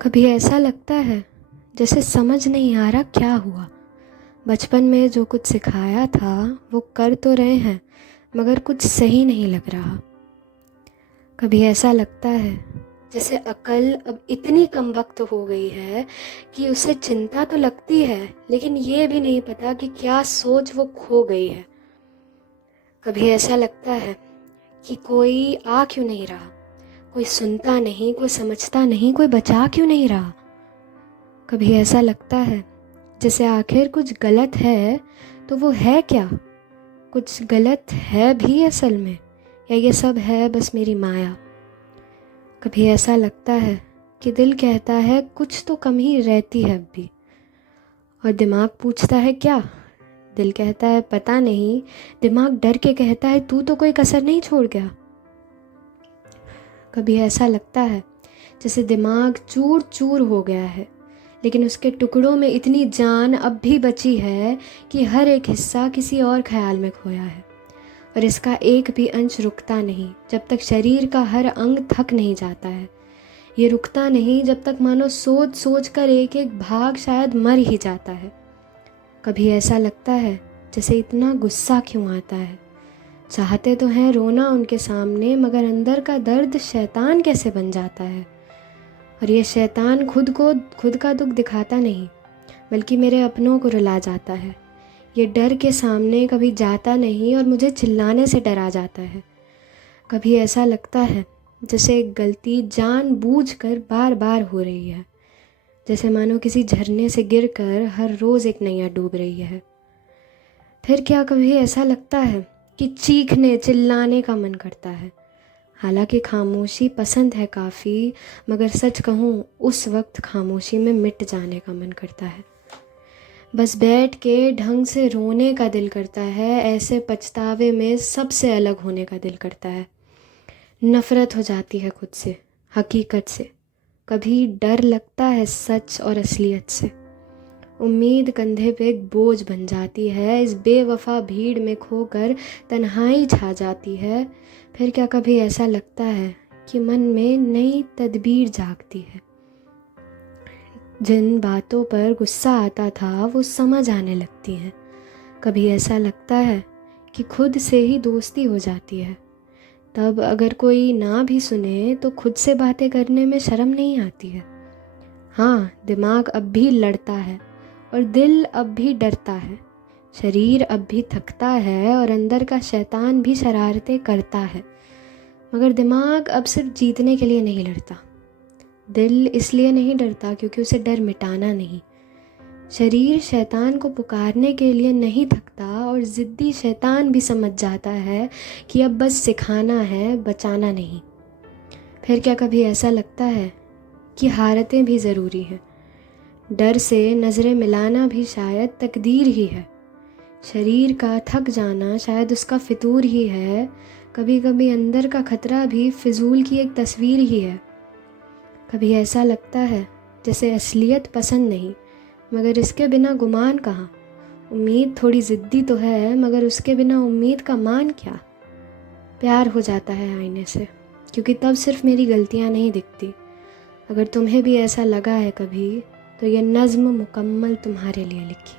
कभी ऐसा लगता है जैसे समझ नहीं आ रहा क्या हुआ। बचपन में जो कुछ सिखाया था वो कर तो रहे हैं, मगर कुछ सही नहीं लग रहा। कभी ऐसा लगता है जैसे अकल अब इतनी कम वक्त हो गई है कि उसे चिंता तो लगती है, लेकिन ये भी नहीं पता कि क्या सोच वो खो गई है। कभी ऐसा लगता है कि कोई आ क्यों नहीं रहा, कोई सुनता नहीं, कोई समझता नहीं, कोई बचा क्यों नहीं रहा। कभी ऐसा लगता है जैसे आखिर कुछ गलत है, तो वो है क्या? कुछ गलत है भी असल में, या ये सब है बस मेरी माया? कभी ऐसा लगता है कि दिल कहता है कुछ तो कमी रहती है अब भी, और दिमाग पूछता है क्या? दिल कहता है पता नहीं, दिमाग डर के कहता है तू तो कोई कसर नहीं छोड़ गया। कभी ऐसा लगता है जैसे दिमाग चूर चूर हो गया है, लेकिन उसके टुकड़ों में इतनी जान अब भी बची है कि हर एक हिस्सा किसी और ख्याल में खोया है, और इसका एक भी अंश रुकता नहीं जब तक शरीर का हर अंग थक नहीं जाता है। ये रुकता नहीं जब तक मानो सोच सोच कर एक एक भाग शायद मर ही जाता है। कभी ऐसा लगता है जैसे इतना गुस्सा क्यों आता है। चाहते तो हैं रोना उनके सामने, मगर अंदर का दर्द शैतान कैसे बन जाता है। और ये शैतान खुद का दुख दिखाता नहीं, बल्कि मेरे अपनों को रुला जाता है। ये डर के सामने कभी जाता नहीं और मुझे चिल्लाने से डरा जाता है। कभी ऐसा लगता है जैसे एक गलती जानबूझकर बार बार हो रही है, जैसे मानो किसी झरने से गिरकर हर रोज़ एक नैया डूब रही है। फिर क्या कभी ऐसा लगता है कि चीखने चिल्लाने का मन करता है। हालांकि खामोशी पसंद है काफ़ी, मगर सच कहूँ उस वक्त खामोशी में मिट जाने का मन करता है। बस बैठ के ढंग से रोने का दिल करता है, ऐसे पछतावे में सबसे अलग होने का दिल करता है। नफ़रत हो जाती है खुद से, हकीकत से। कभी डर लगता है सच और असलियत से। उम्मीद कंधे पे एक बोझ बन जाती है, इस बेवफा भीड़ में खोकर तन्हाई छा जाती है। फिर क्या कभी ऐसा लगता है कि मन में नई तदबीर जागती है। जिन बातों पर गुस्सा आता था वो समझ आने लगती हैं। कभी ऐसा लगता है कि खुद से ही दोस्ती हो जाती है। तब अगर कोई ना भी सुने तो खुद से बातें करने में शर्म नहीं आती है। हाँ, दिमाग अब भी लड़ता है और दिल अब भी डरता है। शरीर अब भी थकता है और अंदर का शैतान भी शरारतें करता है, मगर दिमाग अब सिर्फ जीतने के लिए नहीं लड़ता। दिल इसलिए नहीं डरता क्योंकि उसे डर मिटाना नहीं। शरीर शैतान को पुकारने के लिए नहीं थकता, और ज़िद्दी शैतान भी समझ जाता है कि अब बस सिखाना है, बचाना नहीं। फिर क्या कभी ऐसा लगता है कि हारतें भी ज़रूरी हैं। डर से नज़रें मिलाना भी शायद तकदीर ही है। शरीर का थक जाना शायद उसका फितूर ही है। कभी कभी अंदर का खतरा भी फिजूल की एक तस्वीर ही है। कभी ऐसा लगता है जैसे असलियत पसंद नहीं, मगर इसके बिना गुमान कहाँ। उम्मीद थोड़ी ज़िद्दी तो है, मगर उसके बिना उम्मीद का मान क्या। प्यार हो जाता है आईने से, क्योंकि तब सिर्फ मेरी गलतियाँ नहीं दिखती। अगर तुम्हें भी ऐसा लगा है कभी, तो ये नज़्म मुकम्मल तुम्हारे लिए लिखी।